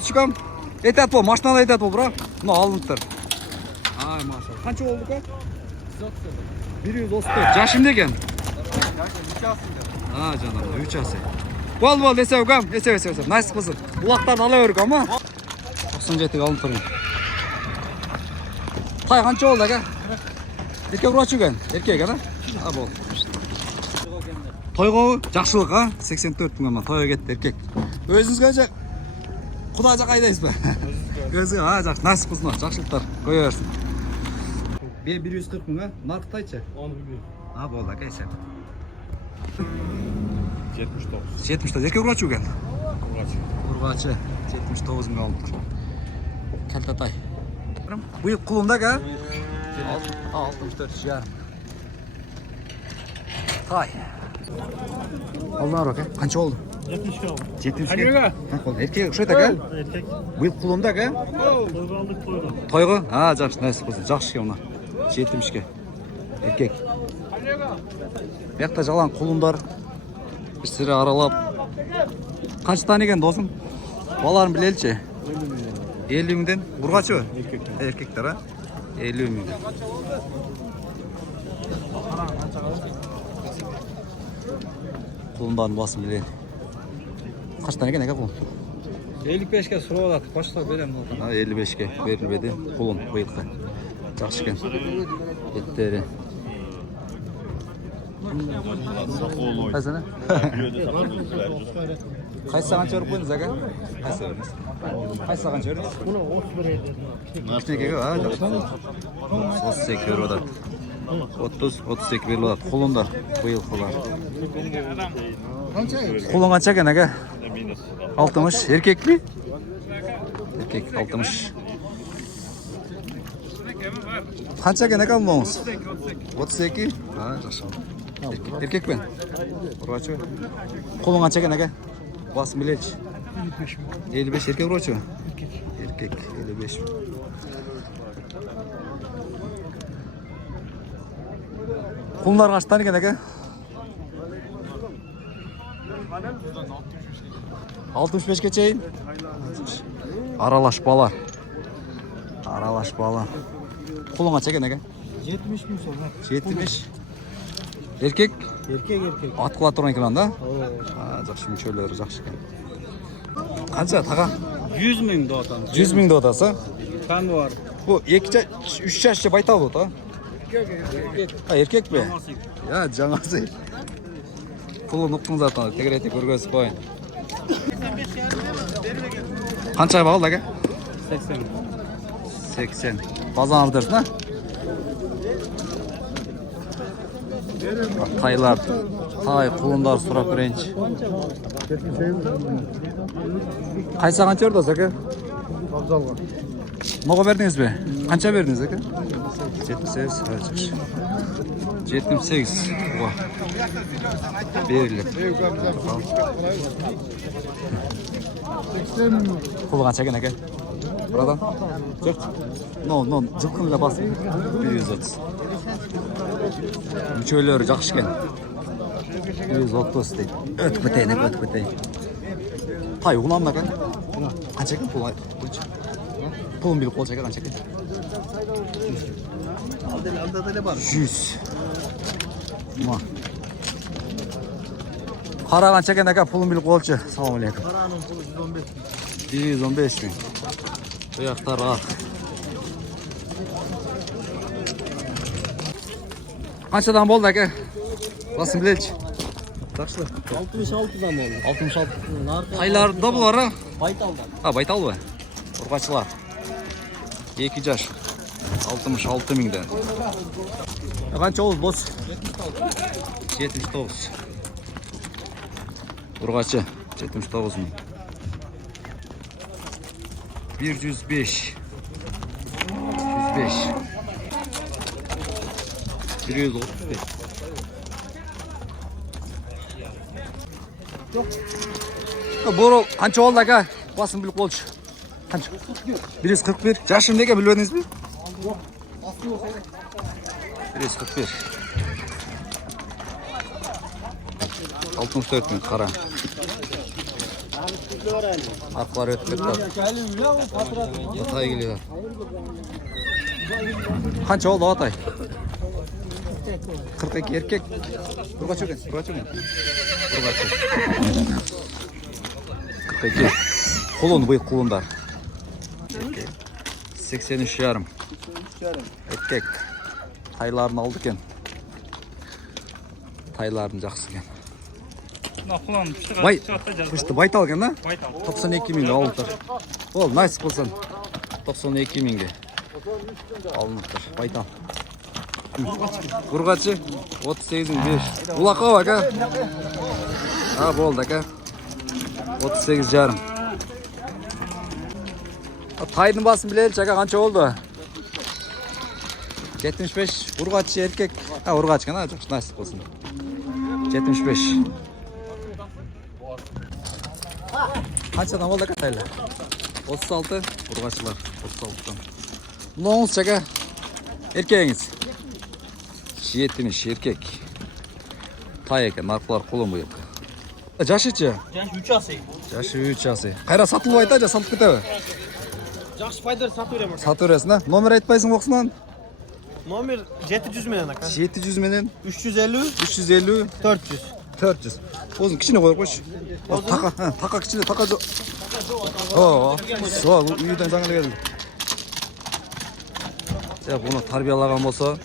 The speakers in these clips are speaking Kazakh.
Çıkam. Etet bu, maşinada etet bu bura. Bunu alınıptır. Ay maşallah. Kança oldu ka? 134. Yaşım degen? Yaşım 2 asında. Ha canım, 3 ası. Bol dese ukam, ese. Nice kızım. Bulaktan alıverdik ama. 97 alınıp turun. Tay kança oldu ka? Erkek uraçı gen? Erkek ha? Ha bol. Toygo жақшылық ha? 84 мың тойға кетті еркек. Өзіңіз қанша? Құда қайдайсыз ба? Өзің жақсы насып қылсын, жақшылықтар қоя берсін. 140 мың ha? Нарқы айтшы? Onu bilmiyorum. Ha болды, әкей сен. 79. 79, еркек ұрғачы өген? Urgaçı. Ұрғачы, 79 мың алып тұр. Кәлтатай. Бұйық құлында ка? 64 жарым. Тай. Алдыңар бak, қанша oldu? 70 kaldı. 70 Hadi ке? Еркек ұқсайды ка? Erkek. Бұйық құлында ка? Toyga aldık toyga. Тойғы? Жақсы, найс қылсын, жақсы ке мұна. 70 ке. Еркек. Бұяқта жалаң құлындар. Ішсері аралап. Қанша тан екен досым? Баларын білелші? 50 мыңден. Ұрғачы ба? Еркектер, а? 50 мыңден. Құлындарын басын білейін. Қаштан екен құлын? 55'ke sıra olarak başta böyle mi oldu? 55'ke verilmedi. Құлын бұйыққа. Жақсы екен. Еттері. Қайсана? Қайсы саған көріп қойыңыз, әке? Қайсы өріңіз? Қайсы саған көріңіз? Bunu 31 ederdim. Кішінекеге, жақсы. 32 өріп отады. 30-32 беріп отады. Құлындар, бұйыл құлар. Құлын қанша екен, әке? 60. Еркек пе? Еркек, 60. Қанша екен, әке алмауыңыз? 32? Жақсы. Еркек пен? Ұрғачы? Құлын қанша екен, әке? Басын білелші. 55 еркек ұрғачы? Еркек, 55. Құлындар қаштан екен, әке? 65-ке чейін? Аралаш балар. Құлын қанша екен, әке? 70 bin sonra. 70. Еркек? Erkek. Атқыла тұрған екен анда? Жақсы мүшелері жақсы екен. Қанша таға? 100 bin doğatan. 100 мың доғатасы? Kan var. Бұл 3 жашты байтал доғата? Еркек бе? Жаңасы. Құлын ұқтың затан, тегіреті көргөзі қойын. Қаншаға бағылды әке? 80. Базан алдырсың, а? Тайлар, құлындар сұрап көрейінші. Қайсаған көрді осы, әке? Ноға бердіңіз бе? Қанша бердіңіз, әке? 78. 78. Беріліп. Құлы қанша екен, әке? Бұрадан? Жоқ. Жылқынға басып. 130. Мүшелері жақшы екен. 130 дейді. Өтіп бітейін. Тай, ұғынан ба екен? Қанша екен пұл? Пұлын біліп қолша екен қанша екен? 100. Қара қанша екен әке пұлын біліп қолшы? Салам алейкум. Paranın pulu 115 bin. Бұяқтар ақ. Қаншадан болды әке? Басын білелші. Жақшылы. 66'dan oldu. 66. Тайларда бұлары? Baytal'dan. Байтал ба? Ұрғачылар. 2 жаш. 66 мыңдан. Қанша олыз бос? 79. Ұрғачы 79 мың. 105. 135. Борол қанша болды әке? Басын біліп қолшы. Қанша? 141. Жашым неге біліп өдіңіз бе? 141. 64 мың қара. Arqalar ötüp ketdi. Atay geliyor. Qancha oldu Atay? 42 erkek. Urg'achi ekan, urg'achi ekan. Urg'achi. 42. Qulun bu qulunlar. 83 yarım. Erkek. Taylarını aldı ekan. Taylarını жақсы ekan. Нақылан Бай, пышты байтал екен да? Байтал. 92 мыңға алып тұр. Ол, найс қылсын. 92 мыңға алынып тұр. Байтал. Құрғачы 38,5. Улақау ака. Болды ака. 38 жарым. Тайдың басын білелі ака қанша oldu? 75. Urg'achi erkek. Urg'achi ekan, жақсы найс қылсын. 75. Qanchadan oldu aka taylar? 36. Urg'achilar 36dan. Lo'ngiz aka. Erkegingiz. 70 erkek. Tay ekan, narxlar qo'lim bu yoqda. Jashi-chi? Jashi 3 asay. Jashi 3 asay. Qayra satılып ayta, satılып ketadi. Жақсы пайдар сатып беремін. Satып бересің да? Номер айтпайсың оқысынан? Номер 700 менен ака. 700 менен 350 350 400. 400. Өзің кішіне қойып қойшы. Тақа кішіне, тақа жоқ. Сол, үйден жаңа келді. Бұны тарбиялаған болса.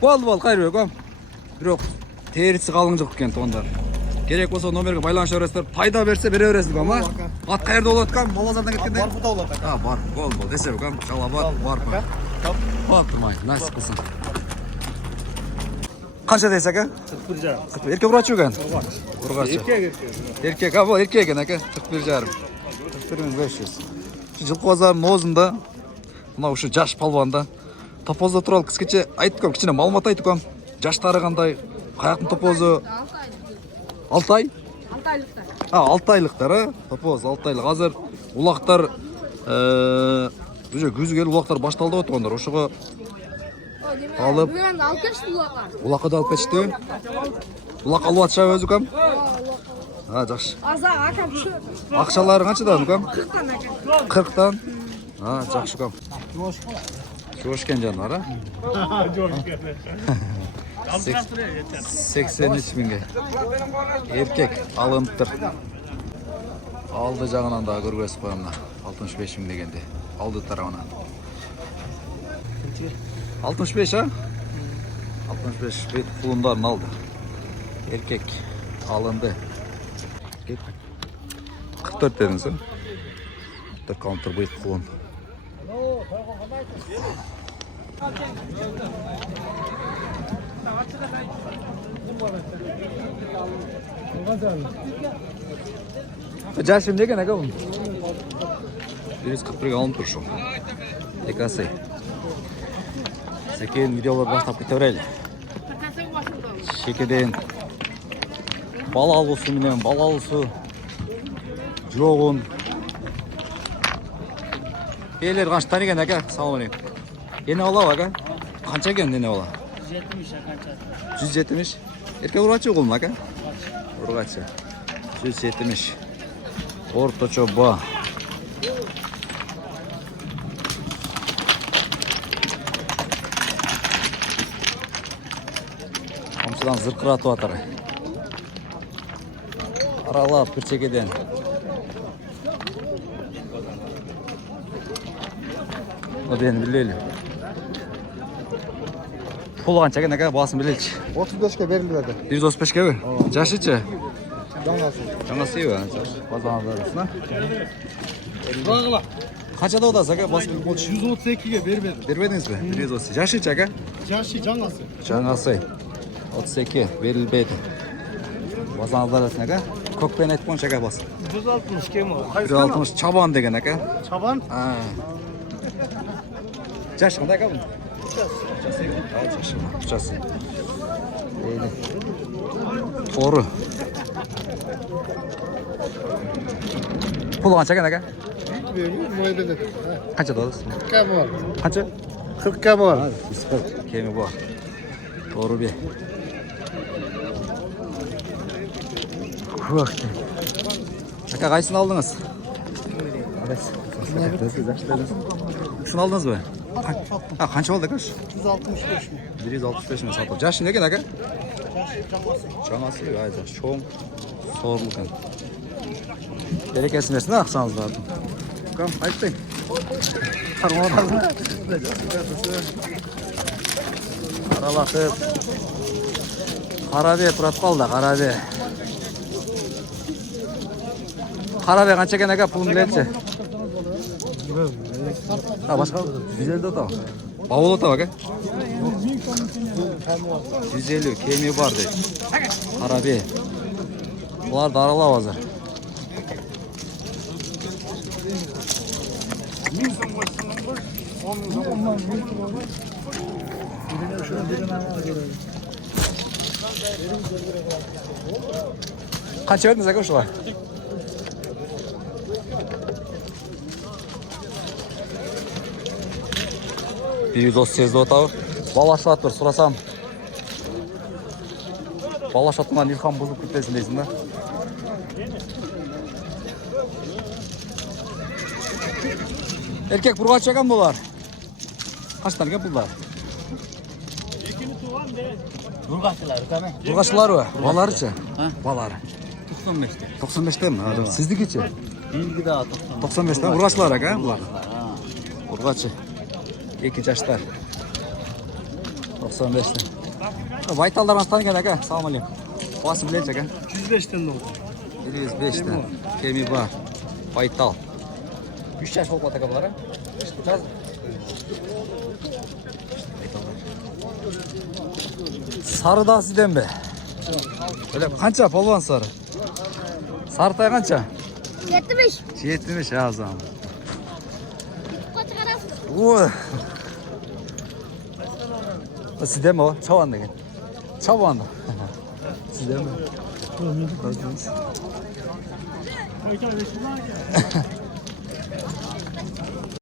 Болды, қайыр өкім. Бірақ терісі қалың жоқ екен тоғындар. Керек болса номерге байланыша бересіздер. Пайда берсе бере бересіз ба? Ат қайырда олады қам? Малазардан кеткенде? Бар бұта олады ака. Бар, бол. Десе өкім. Жала бар. Бар тұрмай, найс қылсын. Қанша дейсі әке? 41 жарым. Еркек ұрачы өген? Ұрғашы. Еркек, бұл еркек екен әке. 41 жарым. 41.500. Жылқы базарының озында, мынау ұшы жаш палванда. Топозда туралы кішкенше айтып көм, кішкене малымат айтып көм. Жаштары қандай, қаяқтың топозы? 6 ай? 6 айлықтар. 6 айлықтар, топоз 6 айлық. Азыр улақтар, күзі келі улақтар башталды өтіп ошыға алып. Бүгін алып кешті ұлаққа. Улаққа да алып кетшті. Улақ алып атша өзі көм? Жақшы. Аза акам шыр. Ақшалары қаншадан көм? 40-тан ака. 40-тан? Жақшы көм. Жошкен жанлар, 83 мыңға. Еркек алынып тұр. Алды жағынан да көргөсіп қойымна. 65 мың дегенде. Алды тарауынан. 65, а? 65 бет құлындарын алды. Еркек алынды. 44 дедіңіз, а? 44 каунтер бет құлын. Jashi деген ака бұл? 141 алынып тұр шоу. Екасы. Сәкен видеолар бастап кете берелі. Шекеден бала алысы менен бала алысы жоғын. Елер қанша таниген ака? Салам алейкум. Ене бала ака? Қанша екен ене бала? 170 қанша. 170. Еркек ұрғачы қолым ака? Ұрғачы. 170. Орточо ба. Қамшыдан зырқыратып атыр. Аралап күрчекеден. Бені білелі. Пұл қанша екен ака? Басын білелші. 35'e verilmedi. 135'e mi? Jaşı-çı? Canlasın. Canası iyi mi? Bazanada arasına. Kaçada odası aka? Basın. 132'ye vermedi. Vermediniz mi? 130. Jaşı-çı aka? Yaşı canlasın. Canası. 32 verilmedi. Bazanada arasına aka? Kökben etmon aka basın. 160 kim o? 160 çaban degen aka? Çaban. Ha. Jaşı qanday aka bu? Jaşı. To'g'ri. Pul qancha ekan aka? Moydeli. Qancha dolasiz? 40 var. Qancha? 40 var. 40 kemi bor. To'g'ri be. Ko'k. Aka qaysini aldınız? Şunu aldınız mı? Ha, qancha oldu aka? 165 mi? 165 mi satıldı? Jaşı ne aka? Çanası ayda çoğun sorulgan. Berekesini versin aksanız lazım. Bakalım ayıptayım. Karalatып. Karabe turap kaldı karabe. Karabe kança ekan aka pulun biletçi? Ha başka 150 otağı. Bavul otağı aka. 150 kemiği var deydi. Karabe. Bunlar daralab hazır. Kaç verdiniz aka şuna? 138 otağı. Balaşat bir sorasam. Balaşatından İlhan bozuk kütlesin deysin de. Erkek burgaç ekan bular. Kaçtan ekan bular? Burgaçlar, tamam. Burgaçlar mı? Balarıçı? Baları. 95'te. 95'te mi? Sizdikiçi? Bilgi daha 95'te mi? Burgaçlar aka bular. Burgaçı. 2 yaşlar. 95'te. Baytallar nasıl ekan aka? Assalomu alaykum. Basın bilet aka. 105'ten de oldu. 105'te. Kemi var. Baytal. 3 yaş oldu aka bular. Sarı da sizden mi? Öyle kança polvan sarı? Sarı tay kança? 70. 70 ya o zaman. Kaç karasın? Oo. Sizden mi o? Çavan degen. Çavan da. Sizden mi?